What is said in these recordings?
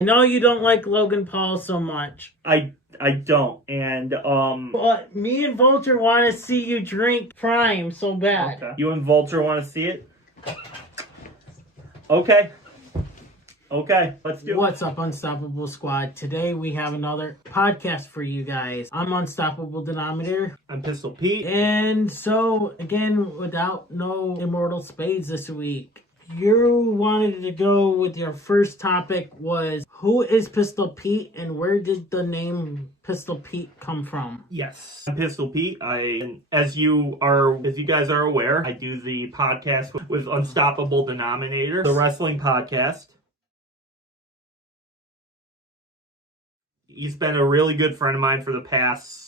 I know you don't like Logan Paul so much. I don't, and But me and Vulture want to see you drink Prime so bad. Okay. You and Vulture want to see it? Okay. Okay, let's do it. What's up, Unstoppable Squad? Today we have another podcast for you guys. I'm Unstoppable Denominator. I'm Pistol Pete. And so, again, without no Immortal Spades this week, you wanted to go with your first topic was, who is Pistol Pete and where did the name Pistol Pete come from? Yes. I'm Pistol Pete. As you guys are aware, I do the podcast with Unstoppable Denominator, the wrestling podcast. He's been a really good friend of mine for the past,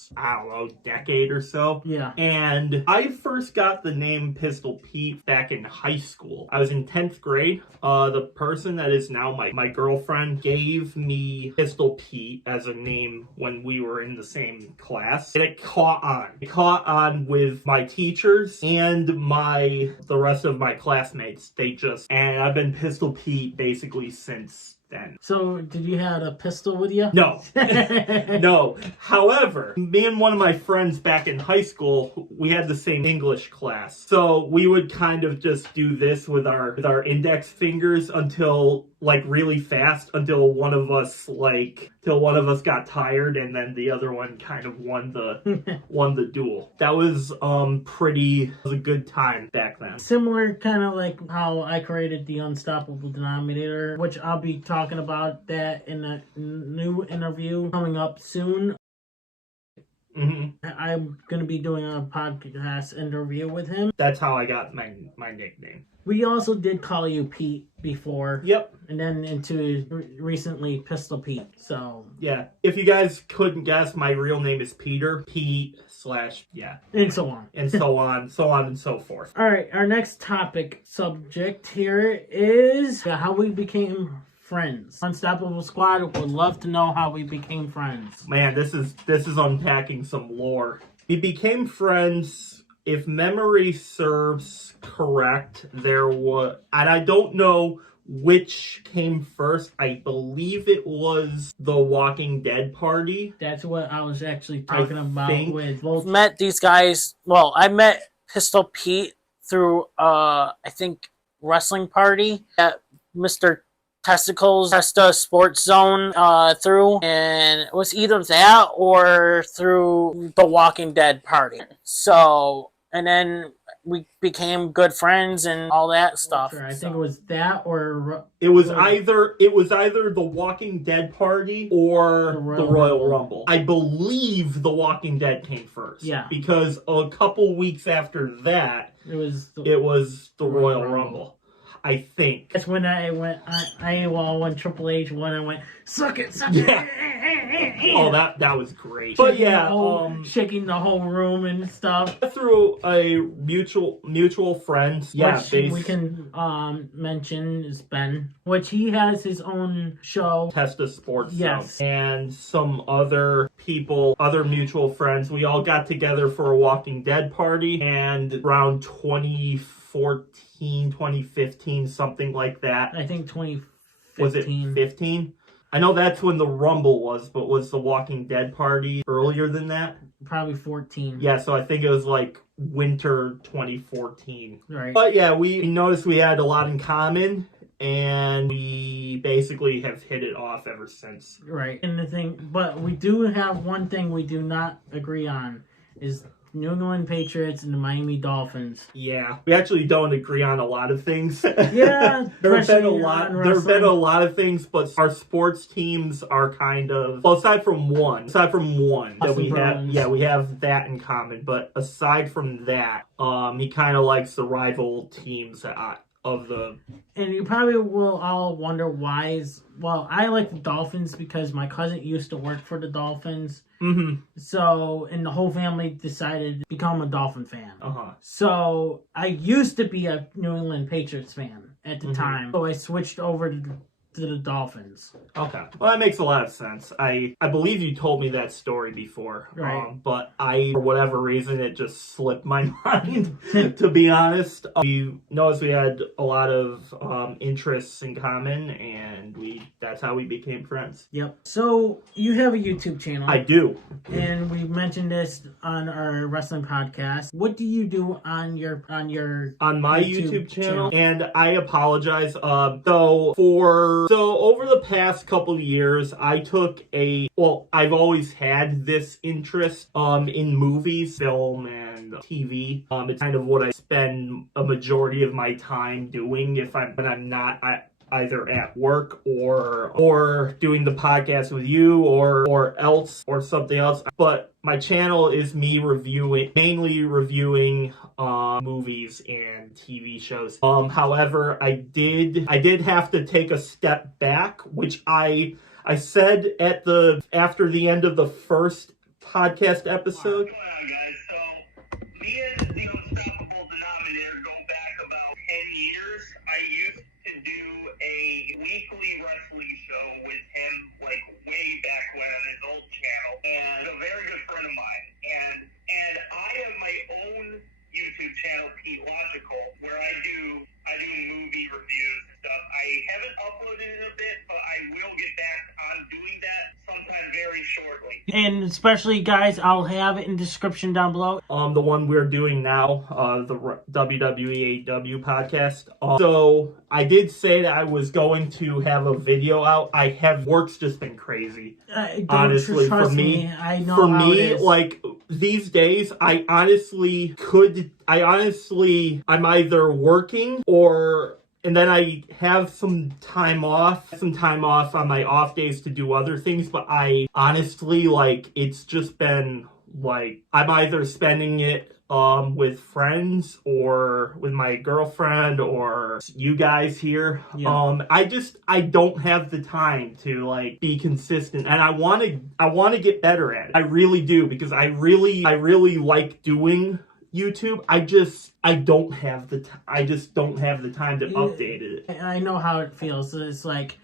decade or so. Yeah. And I first got the name Pistol Pete back in high school. I was in 10th grade. The person that is now my girlfriend gave me Pistol Pete as a name when we were in the same class. And it caught on. It caught on with my teachers and the rest of my classmates. And I've been Pistol Pete basically since then. So, did you have a pistol with you? No. No. However, me and one of my friends back in high school, we had the same English class. So we would kind of just do this with our index fingers until really fast until one of us got tired and then the other one kind of won the duel. That was a good time back then. Similar kind of like how I created the Unstoppable Denominator, which I'll be talking about that in a new interview coming up soon. Mm-hmm. I'm going to be doing a podcast interview with him. That's how I got my nickname. We also did call you Pete before. Yep. And then into recently Pistol Pete. So yeah, if you guys couldn't guess, my real name is Peter. Pete/yeah. And so on. And so on and so forth. All right, our next subject here is how we became friends. Unstoppable Squad would love to know how we became friends. Man, this is unpacking some lore. We became friends, if memory serves correct, and I don't know which came first. I believe it was the Walking Dead party. That's what I was actually talking about with Vulture. Met these guys. Well, I met Pistol Pete through I think wrestling party at Mr. Testicles Testa Sports Zone through, and it was either that or through the Walking Dead party. So, and then we became good friends and all that stuff. Sure, I think it was that or it was either the Walking Dead party or the Royal Rumble. I believe the Walking Dead came first. Yeah, because a couple weeks after that, it was the Royal Rumble. I think. That's when when Triple H won, I went, suck it. Oh, that was great. But yeah, shaking the whole room and stuff. Through a mutual friend. Yeah, which we can mention is Ben, which he has his own show. Testa Sports yes. Zone. And some other people, other mutual friends. We all got together for a Walking Dead party, and around 2015, something like that. I think 2015. Was it 15? I know that's when the Rumble was, but was the Walking Dead party earlier than that? Probably 14. Yeah, so I think it was like winter 2014. Right. But yeah, we noticed we had a lot in common, and we basically have hit it off ever since. Right. But we do have one thing we do not agree on, is New England Patriots and the Miami Dolphins. Yeah, we actually don't agree on a lot of things. Yeah, there have been a lot of things, but our sports teams are kind of, well, aside from one that we have, we have that in common. But aside from that, he kind of likes the rival teams of the. And you probably will all wonder why. I like the Dolphins because my cousin used to work for the Dolphins. Mm-hmm. So, and the whole family decided to become a Dolphin fan. Uh-huh. So, I used to be a New England Patriots fan at the time. So, I switched over to to the Dolphins. Okay. Well, that makes a lot of sense. I believe you told me that story before. Right. But for whatever reason, it just slipped my mind, to be honest. We noticed we had a lot of interests in common, and that's how we became friends. Yep. So, you have a YouTube channel. I do. And we mentioned this on our wrestling podcast. What do you do on my YouTube channel? And I apologize. So over the past couple of years, I've always had this interest in movies, film, and TV. It's kind of what I spend a majority of my time doing when I'm not either at work or doing the podcast with you or something else. But my channel is me mainly reviewing movies and TV shows. However, I did have to take a step back, which I said after the end of the first podcast episode. What's going on, guys? So, me and the Unstoppable Denominator go back about 10 years. I used to do a weekly wrestling show with him, like, way back when on his old channel. And a very good friend of mine. And I have my own YouTube channel, Pete Logical, where I do movie reviews and stuff. I haven't uploaded in a bit, but I will get back on doing that sometime very shortly. And especially, guys, I'll have it in the description down below. The one we're doing now, the WWE AEW podcast. So I did say that I was going to have a video out. Work's just been crazy. Honestly, trust for me, I know how it is. like these days, I'm either working and then I have some time off on my off days to do other things, but I honestly, like, it's just been, like, I'm either spending it with friends or with my girlfriend or you guys here. Yeah. I don't have the time to, like, be consistent, and I want to get better at it. I really do, because I really like doing YouTube. I just don't have the time to update it. I know how it feels. It's like,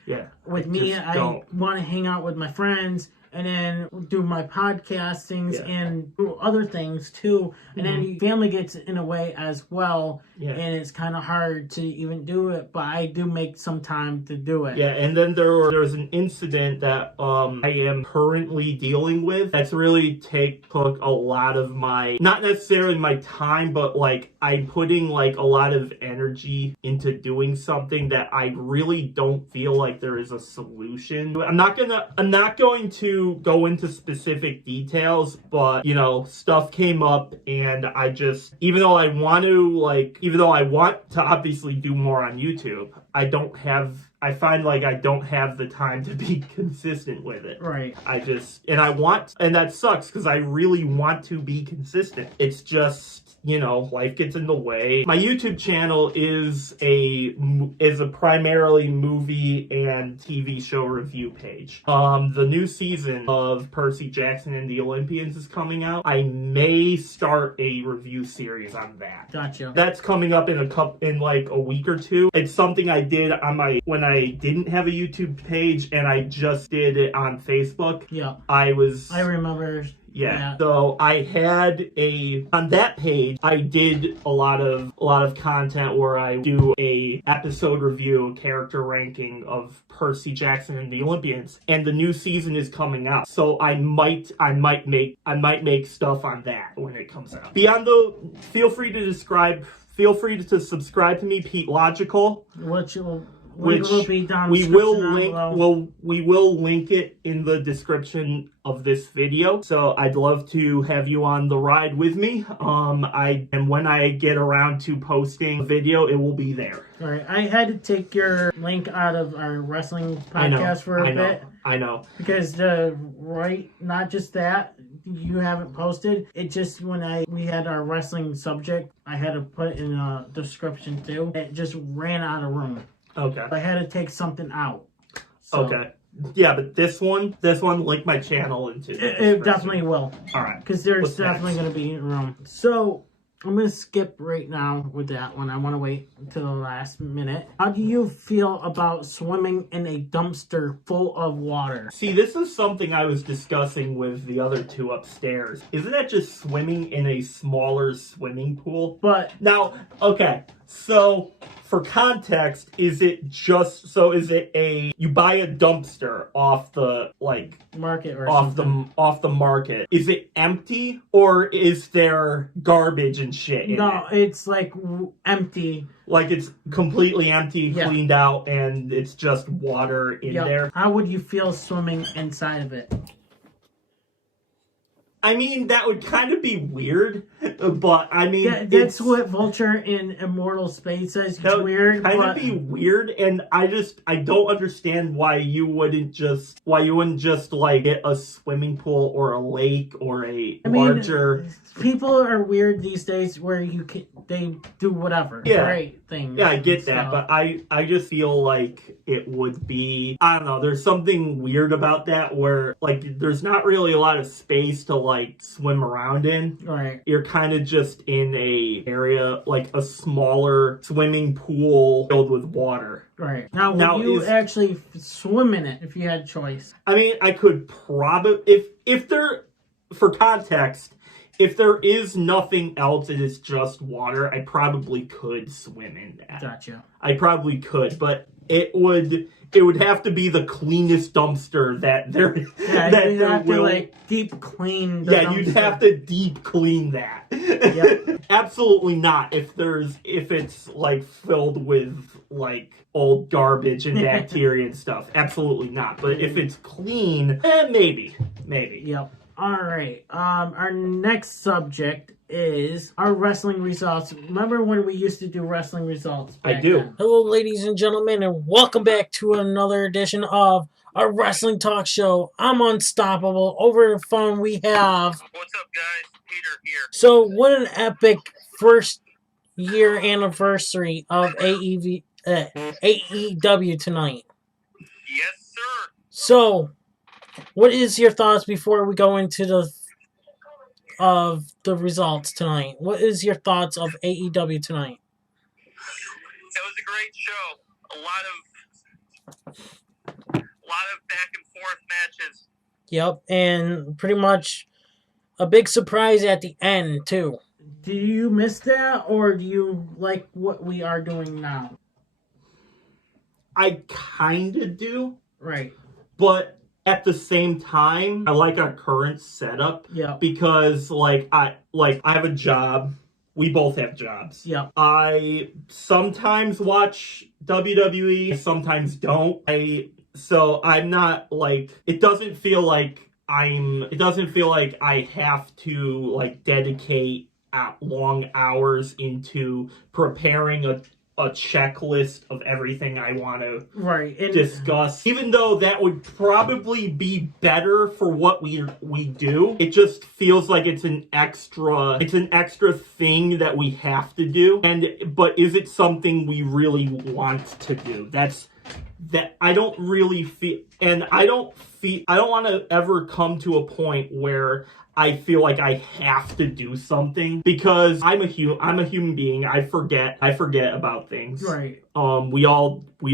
with me, I want to hang out with my friends and then do my podcastings and do other things too. And then family gets in a way as well. Yeah. And it's kind of hard to even do it, but I do make some time to do it. Yeah, and then there was an incident that I am currently dealing with that's really took a lot of my, not necessarily my time, but, like, I'm putting, like, a lot of energy into doing something that I really don't feel like there is a solution. I'm not going to go into specific details, but, you know, stuff came up, and I just, even though I want to obviously do more on YouTube, I find like I don't have the time to be consistent with it. Right. And that sucks, because I really want to be consistent. It's just, you know, life gets in the way. My YouTube channel is a primarily movie and TV show review page. The new season of Percy Jackson and the Olympians is coming out. I may start a review series on that. Gotcha. That's coming up in like a week or two. It's something I did when I didn't have a YouTube page, and I just did it on Facebook. Yeah. I remember. Yeah. So I had on that page, I did a lot of content where I do a episode review, character ranking of Percy Jackson and the Olympians, and the new season is coming out. So I might make stuff on that when it comes out. Feel free to subscribe to me, Pete Logical. We will link it in the description of this video. So I'd love to have you on the ride with me. And when I get around to posting a video, it will be there. All right. I had to take your link out of our wrestling podcast for a bit. I know. Because not just that you haven't posted. It just we had our wrestling subject, I had to put it in the description too. It just ran out of room. Okay. I had to take something out. So okay. Yeah, but this one, link my channel into. It definitely will. All right. Because there's definitely going to be room. So, I'm going to skip right now with that one. I want to wait until the last minute. How do you feel about swimming in a dumpster full of water? See, this is something I was discussing with the other two upstairs. Isn't that just swimming in a smaller swimming pool? But now, okay, so for context, is it you buy a dumpster off the market or something? off the market? Is it empty or is there garbage and shit in No, it? it's like empty. Like it's completely empty, cleaned out, and it's just water in there. How would you feel swimming inside of it? I mean, that would kind of be weird, but I mean... That's what Vulture in Immortal Spades says. It's weird, kind of be weird, and I don't understand why you wouldn't just like get a swimming pool or a lake or larger... People are weird these days where they do whatever. Right things. Yeah, I get that, but I just feel like it would be, I don't know, there's something weird about that where like there's not really a lot of space to like swim around in. Right. You're kind of just in a area like a smaller swimming pool filled with water. Right. Now would you actually swim in it if you had choice? I mean, I could probably if there, for context, if there is nothing else and it's just water, I probably could swim in that. Gotcha. I probably could, but it would have to be the cleanest dumpster that there you'd have to like deep clean the dumpster. You'd have to deep clean that. Yep. Absolutely not if it's like filled with like old garbage and bacteria and stuff. Absolutely not. But if it's clean, maybe. Yep. All right. Our next subject is our wrestling results. Remember when we used to do wrestling results? I do. Then? Hello, ladies and gentlemen, and welcome back to another edition of our wrestling talk show. I'm Unstoppable. Over the phone, we have... What's up, guys? Peter here. So, what an epic first year anniversary of AEW tonight. Yes, sir. So, what is your thoughts before we go into the results tonight? What is your thoughts of AEW tonight? It was a great show. A lot of back and forth matches. Yep, and pretty much a big surprise at the end too. Do you miss that, or do you like what we are doing now? I kind of do. Right. But at the same time, I like our current setup. Yeah. Because I have a job. We both have jobs. Yeah. I sometimes watch WWE, sometimes don't. So I'm not like, it doesn't feel like I have to like dedicate long hours into preparing a checklist of everything I want to discuss. Even though that would probably be better for what we do, it just feels like it's an extra thing that we have to do. But is it something we really want to do? I don't really feel, and I don't want to ever come to a point where I feel like I have to do something, because I'm a human being. I forget about things. Right. We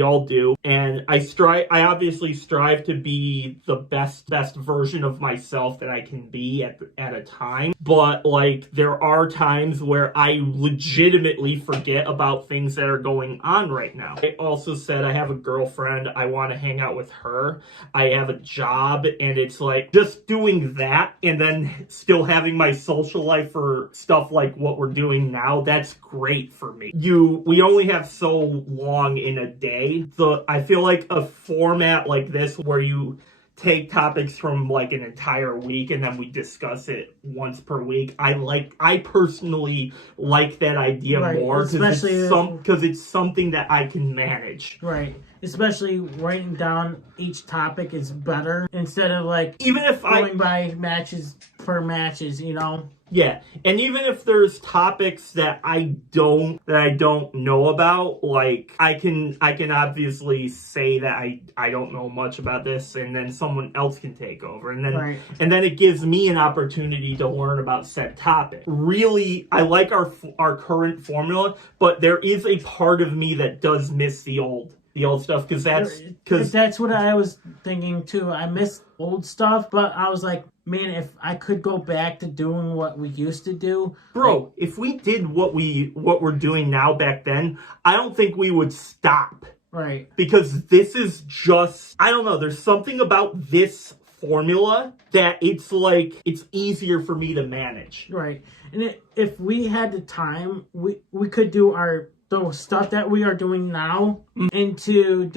all do. And I obviously strive to be the best version of myself that I can be at a time. But like there are times where I legitimately forget about things that are going on right now. I also said I have a girlfriend. I want to hang out with her. I have a job, and it's like just doing that and then still having my social life for stuff like what we're doing now. That's great for me. We only have so long in a day. So I feel like a format like this where you take topics from like an entire week and then we discuss it once per week. I personally like that idea more, because it's something that I can manage. Right. especially writing down each topic is better instead of like even if going by matches per matches, you know. Yeah, and even if there's topics that I don't know about, like I can obviously say that I don't know much about this, and then someone else can take over, and then it gives me an opportunity to learn about said topic. Really, I like our current formula, but there is a part of me that does miss the old stuff because that's what I was thinking too. I miss old stuff, but I was like, man, if I could go back to doing what we used to do, bro, if we did what we're doing now back then, I don't think we would stop. Right. Because this is just, I don't know, there's something about this formula that it's like it's easier for me to manage. Right. And if we had the time, we could do the stuff that we are doing now into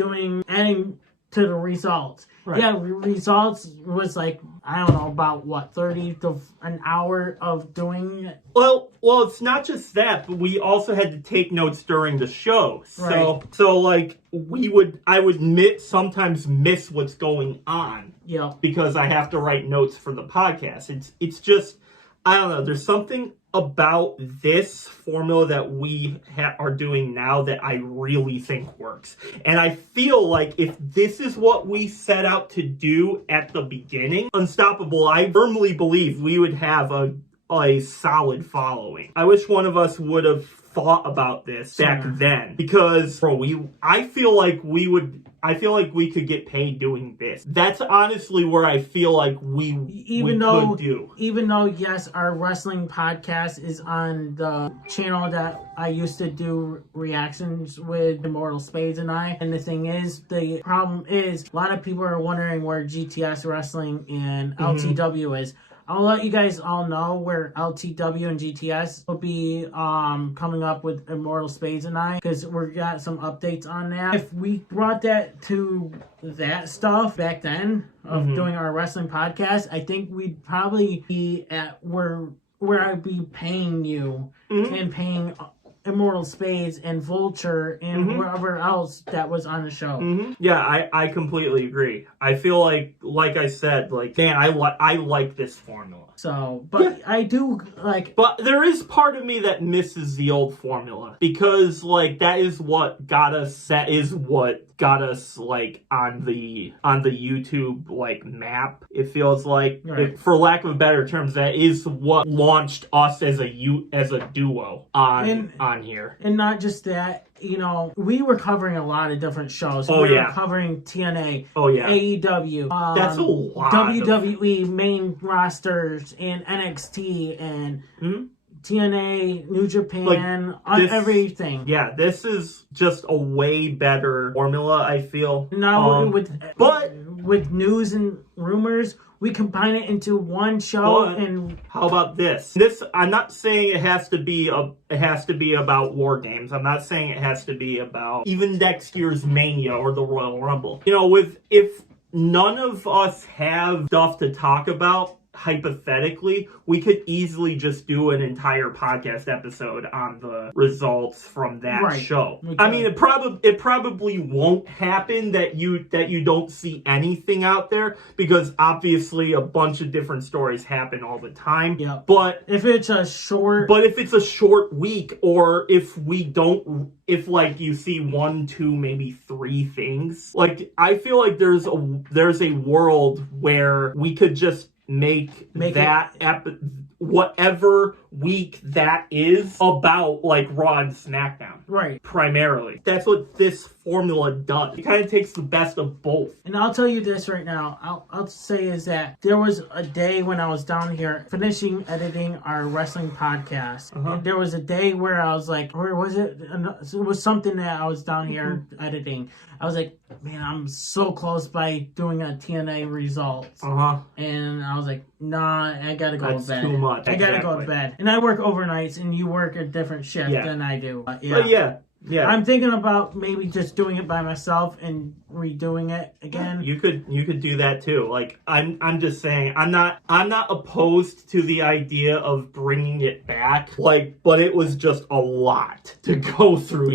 adding to the results. Right. Yeah, results was like, I don't know, about what, 30 to an hour of doing it? Well, it's not just that, but we also had to take notes during the show. Right. So like I would sometimes miss what's going on. Yeah. Because I have to write notes for the podcast. It's just, I don't know, there's something about this formula that we are doing now that I really think works. And I feel like if this is what we set out to do at the beginning, Unstoppable, I firmly believe we would have a solid following. I wish one of us would have thought about this back then, because I feel like we could get paid doing this. That's honestly where I feel like we could do. Even though, yes, our wrestling podcast is on the channel that I used to do reactions with Immortal, Spades, and I. And the problem is, a lot of people are wondering where GTS Wrestling and LTW is. I'll let you guys all know where LTW and GTS will be coming up with Immortal, Spades, and I, because we got some updates on that. If we brought that to that stuff back then of doing our wrestling podcast, I think we'd probably be at where I'd be paying you and paying Immortal, Spades, and Vulture, and whoever else that was on the show. Yeah, I completely agree. I feel like I said, like, man, I like this formula. So, but I do like... But there is part of me that misses the old formula, because, like, that is what got us, like, on the YouTube, like, map. It feels like, for lack of better terms, that is what launched us as a duo on here. And not just that, you know, we were covering a lot of different shows. We were covering TNA, AEW, that's a lot. WWE main rosters, and NXT, and TNA, New Japan, everything. Yeah, this is just a way better formula, I feel. Now, with news and rumors, we combine it into one show. And how about this? I'm not saying it has to be about War Games. I'm not saying it has to be about even next year's Mania or the Royal Rumble. You know, if none of us have stuff to talk about, hypothetically, we could easily just do an entire podcast episode on the results from that show. I mean, it probably won't happen that you don't see anything out there, because obviously a bunch of different stories happen all the time. Yeah. But if it's a short week, or if like you see 1, 2, maybe 3 things, like I feel like there's a world where we could just make that whatever week that is about, like, Raw and SmackDown. Right. Primarily. That's what this formula does. It kind of takes the best of both. And I'll tell you this right now. I'll say is that there was a day when I was down here finishing editing our wrestling podcast. And there was a day where I was like, where was it? It was something that I was down here editing. I was like, man, I'm so close by doing a TNA results. And I was like, nah, I gotta go to bed. That's too much. I gotta go to bed. And I work overnights, and you work a different shift than I do. But Yeah. I'm thinking about maybe just doing it by myself and redoing it again. You could do that too. Like I'm just saying I'm not opposed to the idea of bringing it back. Like, but it was just a lot to go through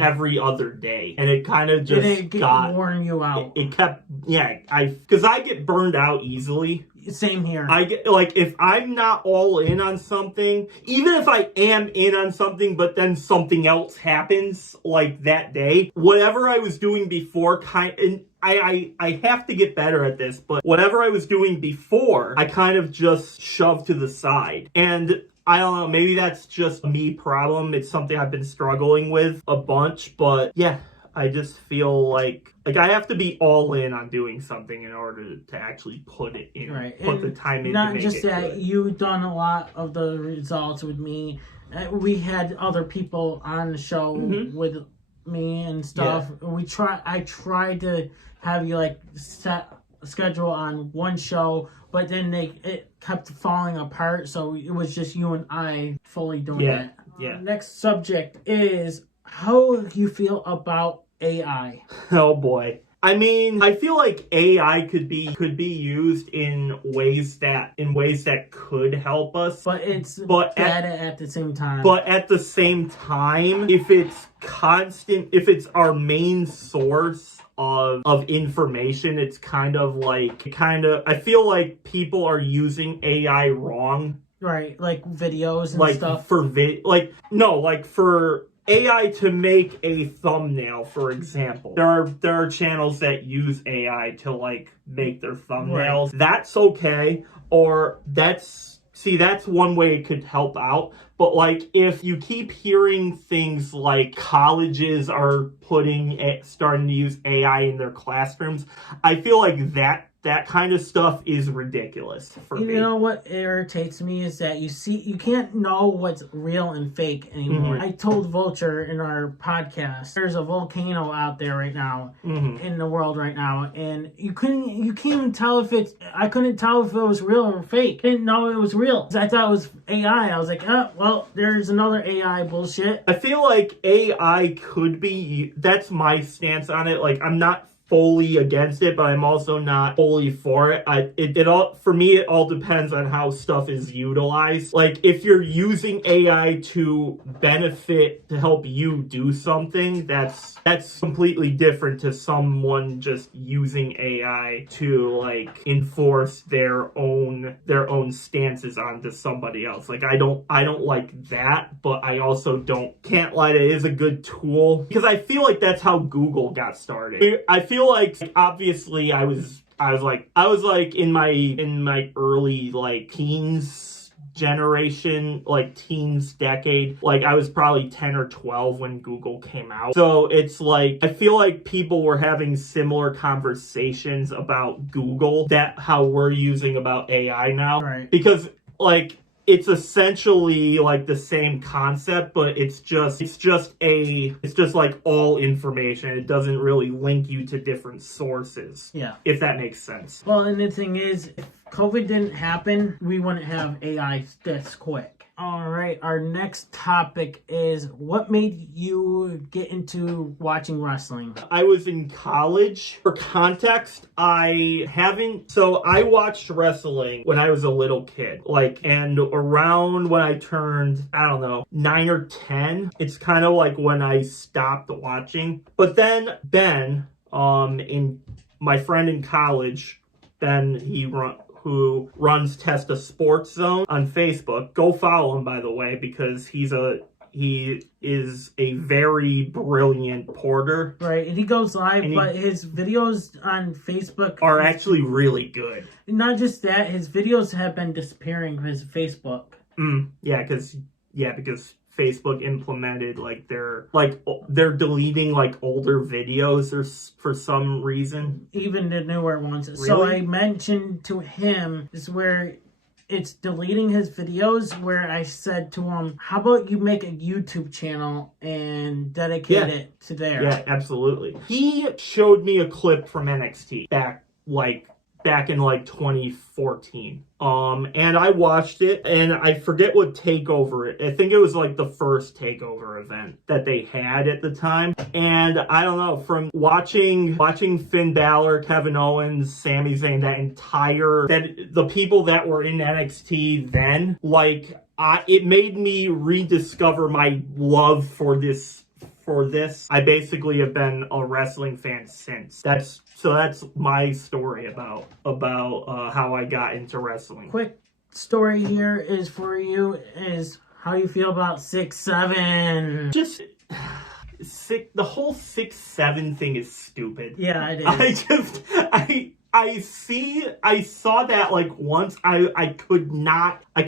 every other day, and it kind of just worn you out. It kept because I get burned out easily. Same here. I get, like, if I'm not all in on something, even if I am in on something, but then something else happens, like that day, whatever I was doing before, and I have to get better at this, but whatever I was doing before, I kind of just shoved to the side. And I don't know, maybe that's just a me problem. It's something I've been struggling with a bunch, but yeah, I just feel like I have to be all in on doing something in order to actually put it in, put the time in. Not just that, you've done a lot of the results with me. We had other people on the show with me and stuff. Yeah. I tried to have you like set a schedule on one show, but then it kept falling apart. So it was just you and I fully doing it. Yeah. Next subject is how you feel about AI. Oh boy. I mean, I feel like AI could be used in ways that could help us, but it's bad at the same time. But at the same time, if it's our main source of information, it's I feel like people are using AI wrong. Right, like videos and stuff. For AI to make a thumbnail, for example. There are channels that use AI to like make their thumbnails. Right. That's okay. Or that's one way it could help out. But like if you keep hearing things like colleges are starting to use AI in their classrooms, I feel like that kind of stuff is ridiculous for me. You know what irritates me is that you can't know what's real and fake anymore. I told Vulture in our podcast, there's a volcano out there right now in the world right now, and you can't even tell I couldn't tell if it was real or fake. I didn't know it was real. I thought it was AI. I was like, well, there's another AI bullshit. I feel like AI could be, that's my stance on it. Like, I'm not fully against it, but I'm also not fully for it. For me, it all depends on how stuff is utilized. Like, if you're using AI to help you do something, that's completely different to someone just using AI to like enforce their own stances onto somebody else. Like, I don't like that, but I also can't lie, it is a good tool because I feel like that's how Google got started. I feel like obviously I was like in my early like teens generation, like teens decade, like I was probably 10 or 12 when Google came out. So it's like I feel like people were having similar conversations about Google that how we're using about AI now. Right. Because like it's essentially like the same concept, but it's just like all information. It doesn't really link you to different sources. Yeah. If that makes sense. Well, and the thing is, if COVID didn't happen, we wouldn't have AI this quick. All right, our next topic is what made you get into watching wrestling? I was in college. For context, I watched wrestling when I was a little kid. And around when I turned, I don't know, 9 or 10, it's kind of like when I stopped watching. But then Ben, my friend in college, Ben, who runs Test a Sports Zone on Facebook. Go follow him, by the way, because he is a very brilliant reporter. Right, and he goes live, but his videos on Facebook are actually really good. Not just that, his videos have been disappearing from his Facebook. Because Facebook implemented they're deleting like older videos for some reason. Even the newer ones. Really? So I mentioned to him, this is where it's deleting his videos, where I said to him, how about you make a YouTube channel and dedicate it to there? Yeah, absolutely. He showed me a clip from NXT back back in like 2014. And I watched it, and I forget what takeover I think it was like the first takeover event that they had at the time. And I don't know, from watching Finn Balor, Kevin Owens, Sami Zayn, the people that were in NXT then, like, it made me rediscover my love for this. I basically have been a wrestling fan since. That's my story about how I got into wrestling. Quick story here is for you is how you feel about 6'7". Just the whole 6'7" thing is stupid. Yeah, it is. I saw that like once. I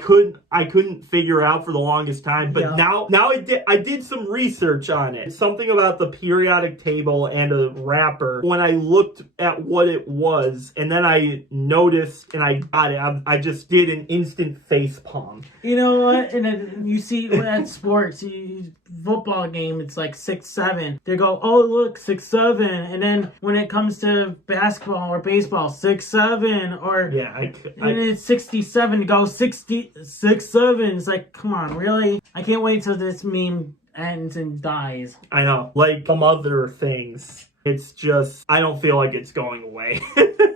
couldn't figure out for the longest time, but now I did some research on it. Something about the periodic table and a wrapper. When I looked at what it was, and then I noticed and I got it, I just did an instant face palm. You know what? And then you see at sports, football game, it's like 6'7". They go, oh look, 6'7", and then when it comes to basketball or baseball, 6'7", or and it's 67 to go 67. It's like, come on, really? I can't wait till this meme ends and dies. I know, like some other things. It's just, I don't feel like it's going away.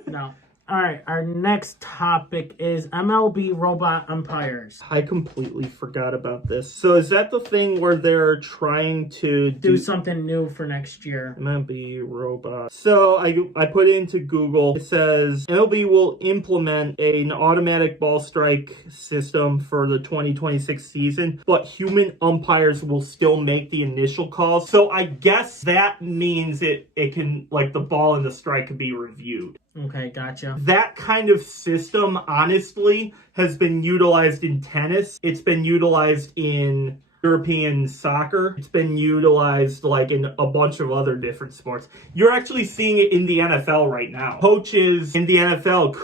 No. All right, our next topic is MLB robot umpires. I completely forgot about this. So is that the thing where they're trying to do something new for next year? MLB robot. So I put it into Google. It says MLB will implement an automatic ball strike system for the 2026 season, but human umpires will still make the initial calls. So I guess that means it can, like, the ball and the strike could be reviewed. Okay, gotcha. That kind of system, honestly, has been utilized in tennis. It's been utilized in European soccer. It's been utilized like in a bunch of other different sports. You're actually seeing it in the NFL right now. Coaches in the NFL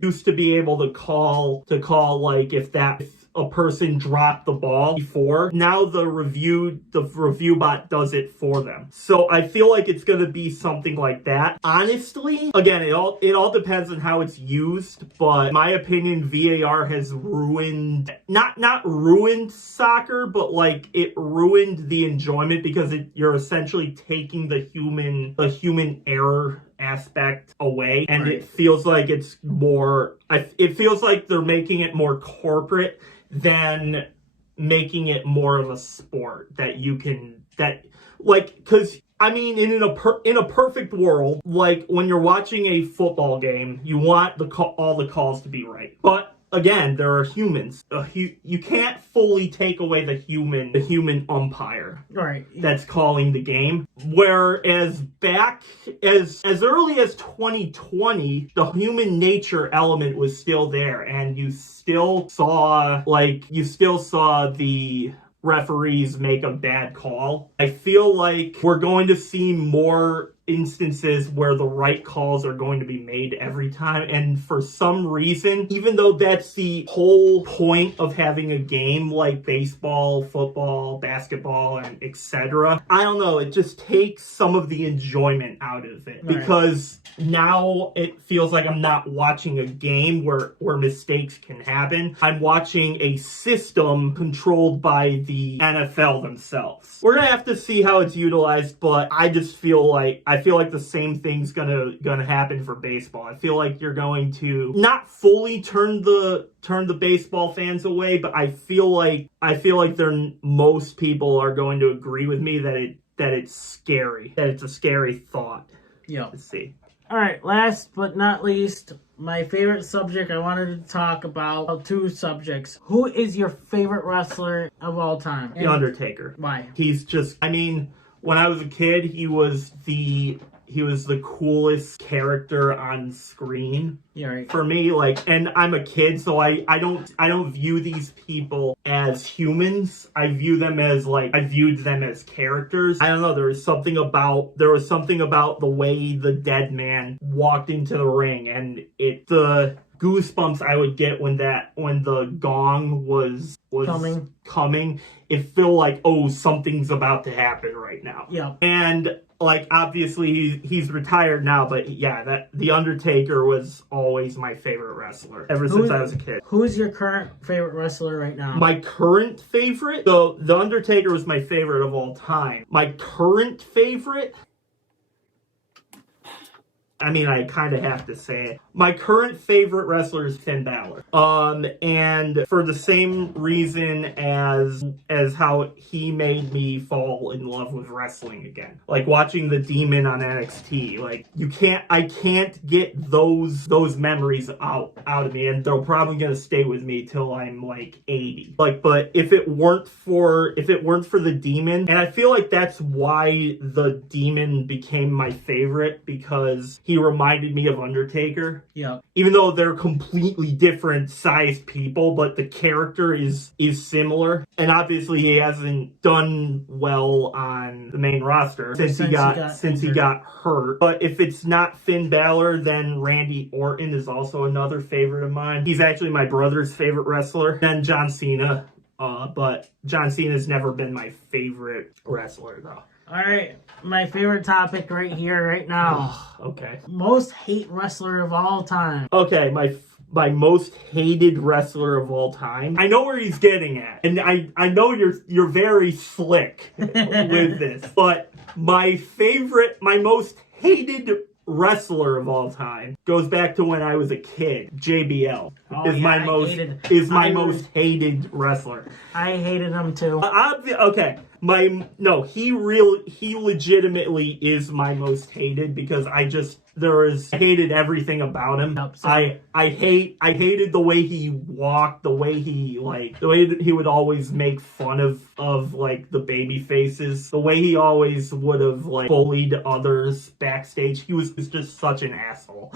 used to be able to call like if a person dropped the ball before. Now the review bot does it for them. So I feel like it's going to be something like that. Honestly, again, it all depends on how it's used, but in my opinion, VAR has ruined, not ruined soccer, but like it ruined the enjoyment because you're essentially taking the human error aspect away, and right. It feels like it feels like they're making it more corporate than making it more of a sport because I mean, in a perfect world, like when you're watching a football game, you want all the calls to be right, but again, there are humans. You can't fully take away the human umpire, right, that's calling the game. Whereas back as early as 2020, the human nature element was still there, and you still saw the referees make a bad call. I feel like we're going to see more instances where the right calls are going to be made every time, and for some reason, even though that's the whole point of having a game like baseball, football, basketball, and etc., I don't know, it just takes some of the enjoyment out of it, right. Because now it feels like I'm not watching a game where mistakes can happen. I'm watching a system controlled by the NFL themselves. We're gonna have to see how it's utilized, but I feel like the same thing's gonna happen for baseball. I feel like you're going to not fully turn the baseball fans away, but I feel like most people are going to agree with me that it's scary. That it's a scary thought. Yeah. Let's see. All right, last but not least, my favorite subject. I wanted to talk about two subjects. Who is your favorite wrestler of all time? The Undertaker. Why? He's just, I mean, when I was a kid, he was the coolest character on screen. Yeah, right. For me, and I'm a kid, so I don't view these people as humans. I viewed them as characters. I don't know, there was something about the way the dead man walked into the ring, and goosebumps I would get when the gong was coming. It felt like, oh, something's about to happen right now. Yeah. And like, obviously he's retired now, but yeah, that The Undertaker was always my favorite wrestler ever since I was a kid. Who is your current favorite wrestler right now? My current favorite? So The Undertaker was my favorite of all time. My current favorite? I mean, I kind of have to say it. My current favorite wrestler is Finn Balor. And for the same reason as how he made me fall in love with wrestling again. Like watching the Demon on NXT. Like I can't get those memories out of me, and they're probably gonna stay with me till I'm like 80. Like, but if it weren't for the Demon, and I feel like that's why the Demon became my favorite, because he reminded me of Undertaker. Yeah. Even though they're completely different sized people, but the character is similar. And obviously he hasn't done well on the main roster since he got hurt. But if it's not Finn Balor, then Randy Orton is also another favorite of mine. He's actually my brother's favorite wrestler. Then John Cena. But John Cena's never been my favorite wrestler though. All right, my favorite topic right here, right now. Okay. Most hate wrestler of all time. Okay, my most hated wrestler of all time. I know where he's getting at, and I know you're very slick with this, but my most hated wrestler of all time goes back to when I was a kid. JBL is my most hated wrestler. I hated him too. Okay. He legitimately is my most hated, because I hated everything about him. Yep, I hated the way he walked, the way he that he would always make fun of like the baby faces, the way he always would have like bullied others backstage. He was just such an asshole.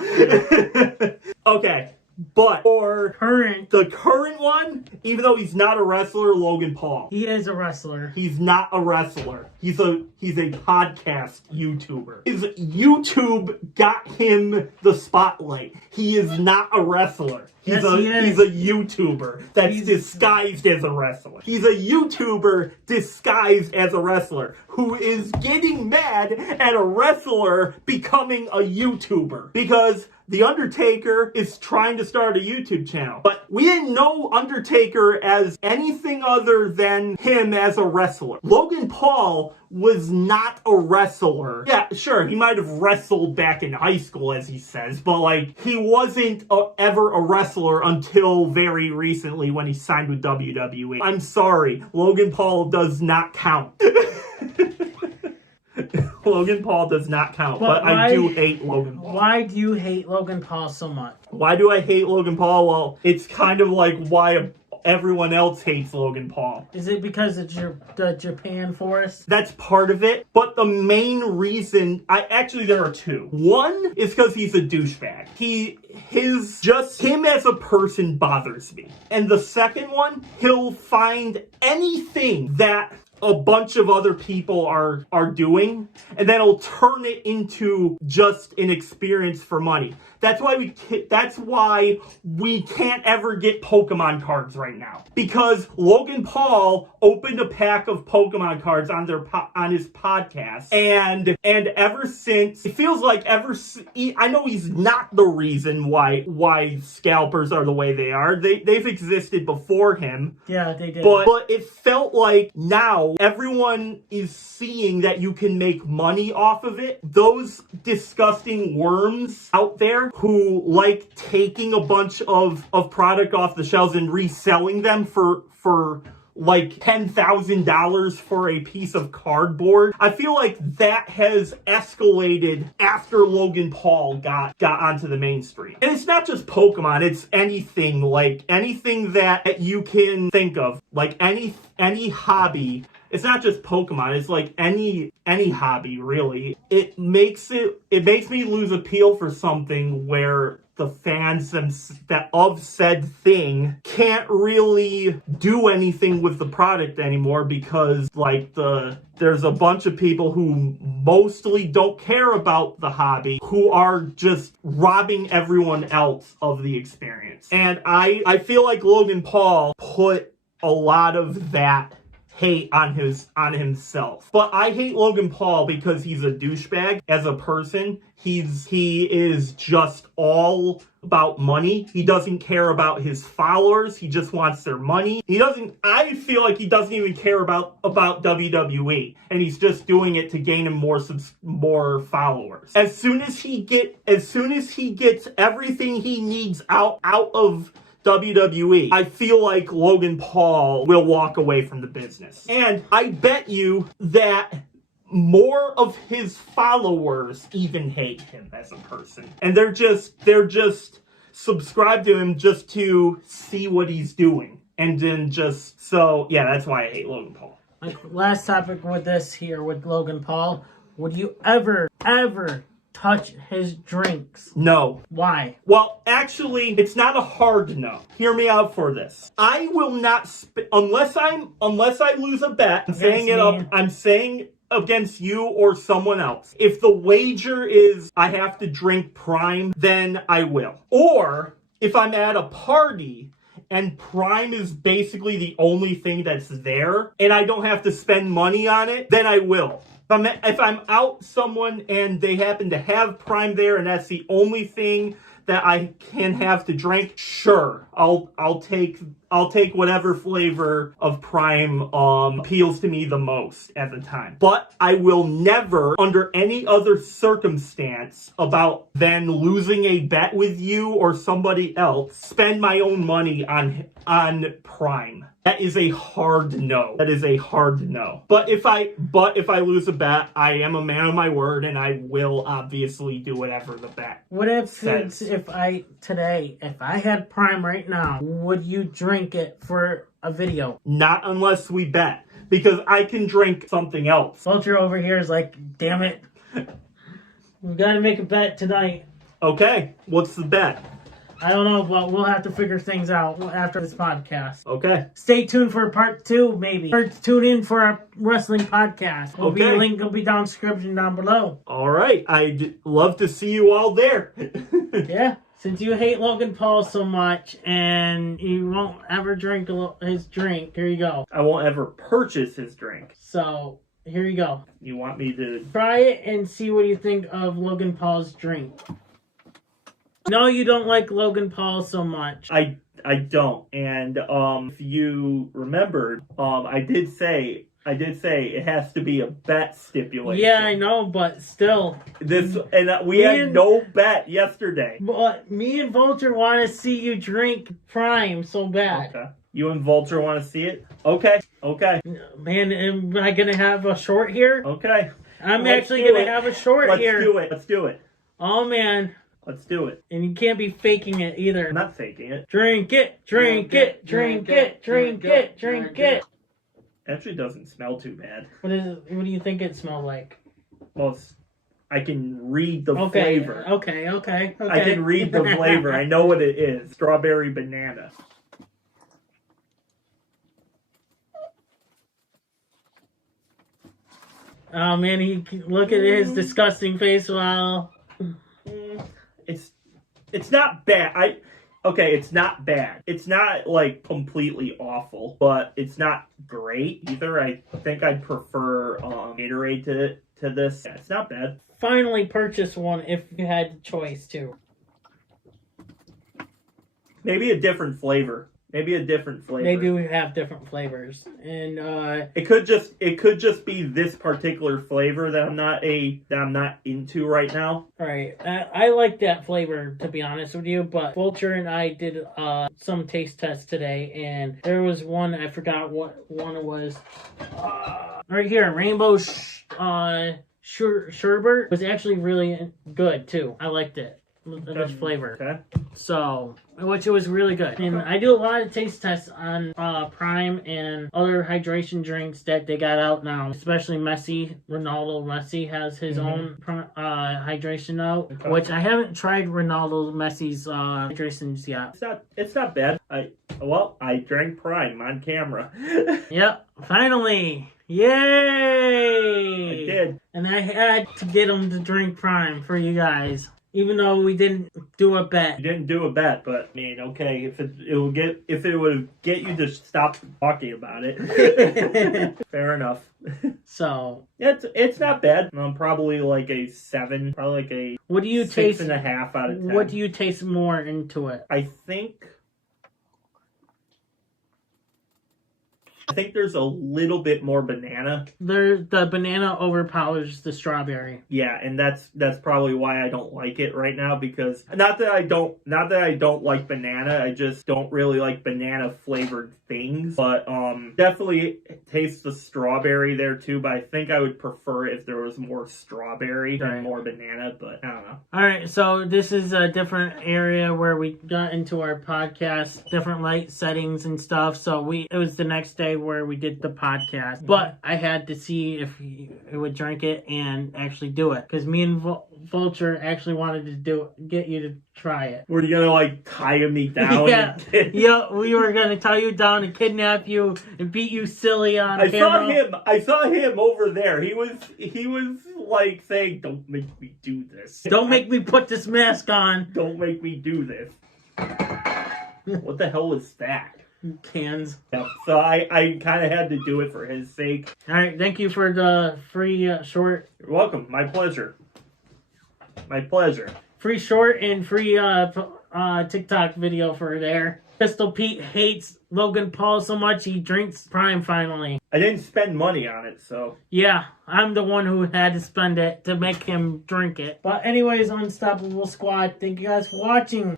Okay. But the current one, even though he's not a wrestler, Logan Paul. He is a wrestler. He's not a wrestler. He's a podcast YouTuber. His YouTube got him the spotlight. He is not a wrestler. He's a YouTuber that's disguised as a wrestler. He's a YouTuber disguised as a wrestler who is getting mad at a wrestler becoming a YouTuber, because The Undertaker is trying to start a YouTube channel. But we didn't know Undertaker as anything other than him as a wrestler. Logan Paul was not a wrestler. Yeah, sure, he might have wrestled back in high school, as he says, but like, he wasn't ever a wrestler until very recently when he signed with WWE. I'm sorry, Logan Paul does not count. Logan Paul does not count, but I do hate Logan Paul. Why do you hate Logan Paul so much? Why do I hate Logan Paul? Well, it's kind of like why everyone else hates Logan Paul. Is it because it's the Japan force? That's part of it, but the main reason, there are two. One is because he's a douchebag. Him as a person bothers me. And the second one, he'll find anything that a bunch of other people are doing, and then he'll turn it into just an experience for money. That's why we can't ever get Pokemon cards right now, because Logan Paul opened a pack of Pokemon cards on his podcast, and ever since, it feels like I know he's not the reason why scalpers are the way they are. They've existed before him. Yeah, they did. But it felt like now everyone is seeing that you can make money off of it. Those disgusting worms out there who like taking a bunch of product off the shelves and reselling them for like $10,000 for a piece of cardboard. I feel like that has escalated after Logan Paul got onto the mainstream. And it's not just Pokemon, it's anything that you can think of. Like any hobby. It's not just Pokemon, it's like any hobby, really. It makes me lose appeal for something where the fans that of said thing can't really do anything with the product anymore because like there's a bunch of people who mostly don't care about the hobby who are just robbing everyone else of the experience. And I feel like Logan Paul put a lot of that hate on himself. But I hate Logan Paul because he's a douchebag as a person. He is just all about money. He doesn't care about his followers. He just wants their money. I feel like he doesn't even care about WWE, and he's just doing it to gain him more followers. As soon as he gets everything he needs out of WWE, I feel like Logan Paul will walk away from the business. And I bet you that more of his followers even hate him as a person. And they're just subscribe to him just to see what he's doing. And then yeah, that's why I hate Logan Paul. Last topic with this here with Logan Paul. Would you ever touch his drinks? No. Why? Well, actually, it's not a hard no. Hear me out for this. I will not unless I lose a bet. I'm saying against you or someone else. If the wager is I have to drink Prime, then I will. Or if I'm at a party and Prime is basically the only thing that's there and I don't have to spend money on it, then I will. If I'm out someone and they happen to have Prime there and that's the only thing that I can have to drink, sure, I'll take whatever flavor of Prime appeals to me the most at the time. But I will never, under any other circumstance, about then losing a bet with you or somebody else, spend my own money on Prime. That is a hard no. But if I lose a bet, I am a man of my word, and I will obviously do whatever the bet. What if says. if I had Prime right now, would you drink it for a video? Not unless we bet, because I can drink something else. Vulture over here is like, damn it, we got to make a bet tonight. Okay, what's the bet? I don't know, but we'll have to figure things out after this podcast. Okay. Stay tuned for part 2, maybe. Or tune in for our wrestling podcast. Link will be down description down below. All right. I'd love to see you all there. Yeah. Since you hate Logan Paul so much and you won't ever drink his drink, here you go. I won't ever purchase his drink. So, here you go. You want me to try it and see what you think of Logan Paul's drink. No, you don't like Logan Paul so much. I don't. And if you remembered, I did say it has to be a bet stipulation. Yeah, I know, but still. We had no bet yesterday. But me and Vulture want to see you drink Prime so bad. Okay. You and Vulture want to see it? Okay. Man, am I going to have a short here? Okay. I'm actually going to have a short here. Let's do it. Oh, man. Let's do it. And you can't be faking it either. I'm not faking it. Drink it. Actually doesn't smell too bad. What do you think it smells like? Well, I can read the flavor. Okay. I can read the flavor. I know what it is. Strawberry banana. Oh man, look at his disgusting face while... It's not bad. It's not bad. It's not like completely awful, but it's not great either. I think I'd prefer Gatorade to this. Yeah, it's not bad. Finally purchase one if you had the choice to. Maybe a different flavor. Maybe we have different flavors, and it could just be this particular flavor that I'm not into right now. All right, I like that flavor, to be honest with you. But Vulture and I did some taste tests today, and there was one, I forgot what one it was. Right here, Rainbow Sherbet was actually really good too. I liked it. this flavor. Okay. So, which it was really good. And I do a lot of taste tests on Prime and other hydration drinks that they got out now, especially Messi. Ronaldo Messi has his own hydration out, which I haven't tried Ronaldo Messi's hydrations yet. It's not bad. I drank Prime on camera. Yep, finally. Yay! I did. And I had to get him to drink Prime for you guys. Even though we didn't do a bet. You didn't do a bet, but I mean, okay, if it would get you to stop talking about it, fair enough. So it's not bad. Probably like a 7, probably like a what do you 6.5 out of 10. What do you taste more into it? I think there's a little bit more banana. The banana overpowers the strawberry. Yeah, and that's probably why I don't like it right now, because not that I don't like banana, I just don't really like banana flavored things. But definitely taste the strawberry there too, but I think I would prefer if there was more strawberry than more banana, but I don't know. Alright, so this is a different area where we got into our podcast, different light settings and stuff. So it was the next day where we did the podcast, but I had to see if it would drink it and actually do it, because me and Vulture actually wanted to get you to try it. Were you gonna like tie me down? Yeah, we were gonna tie you down and kidnap you and beat you silly on camera. I saw him over there. He was like saying, "Don't make me do this. Don't make me put this mask on. Don't make me do this." What the hell is that? Cans. Yeah, so I kind of had to do it for his sake. All right, thank you for the free short. You're welcome. My pleasure. My pleasure. Free short and free TikTok video for there. Pistol Pete hates Logan Paul so much he drinks Prime finally. I didn't spend money on it, so. Yeah, I'm the one who had to spend it to make him drink it. But anyways, Unstoppable Squad, thank you guys for watching.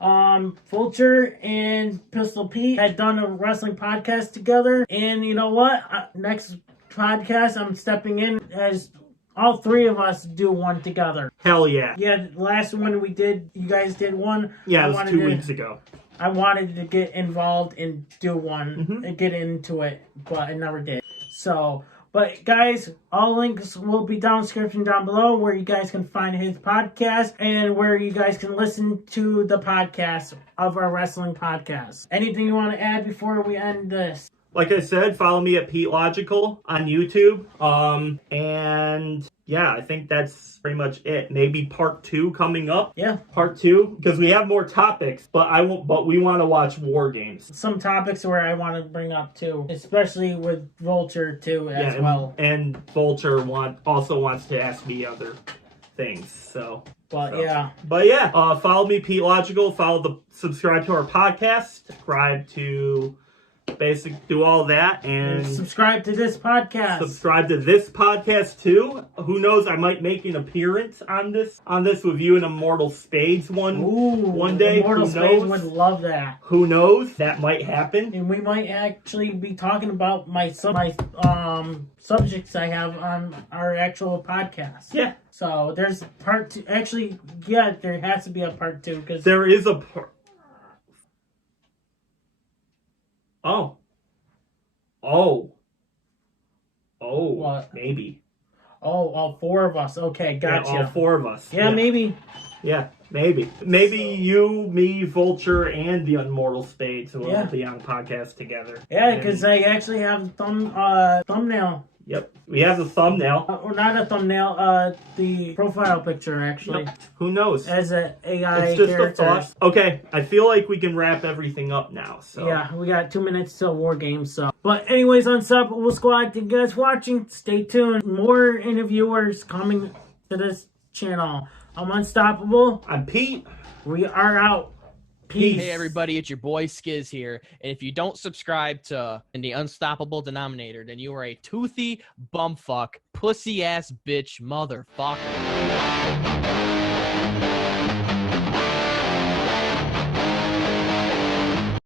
Vulture and Pistol Pete had done a wrestling podcast together. And you know what? Next podcast, I'm stepping in as all three of us do one together. Hell yeah. Yeah, last one we did, you guys did one. Yeah, it was 2 weeks ago. I wanted to get involved and do one and get into it, but I never did. So, but guys, all links will be down in the description down below where you guys can find his podcast and where you guys can listen to the podcast of our wrestling podcast. Anything you want to add before we end this? Like I said, follow me at Pete Logical on YouTube. And yeah, I think that's pretty much it. Maybe part 2 coming up. Yeah. Part 2, because we have more topics, but we want to watch War Games. Some topics where I want to bring up too, especially with Vulture too as well. And Vulture also wants to ask me other things. But yeah, follow me, Pete Logical. Subscribe to our podcast. Subscribe to do all that, and subscribe to this podcast. Subscribe to this podcast too. Who knows? I might make an appearance on this with you and Immortal Spades one day. Immortal Spades would love that. Who knows? That might happen, and we might actually be talking about my subjects I have on our actual podcast. Yeah. So there's part 2. Actually, yeah, there has to be a part 2 because there is a part. What? Maybe. Oh, all 4 of us. Okay, gotcha. Yeah, all 4 of us. Yeah, maybe. Yeah, maybe. Maybe you, me, Vulture, and the Immortal Spades will be on the podcast together. Yeah, because I actually have a thumbnail. Yep. We have the thumbnail. Or not a thumbnail, the profile picture, actually. Yep. Who knows? As an AI It's just character. a thought. Okay, I feel like we can wrap everything up now. So yeah, we got 2 minutes till War Games. So, but anyways, Unstoppable Squad, thank you guys for watching. Stay tuned. More interviewers coming to this channel. I'm Unstoppable. I'm Pete. We are out. Peace. Hey everybody, it's your boy Skiz here, and if you don't subscribe to the Unstoppable Denominator, then you are a toothy bumfuck, pussy ass bitch motherfucker.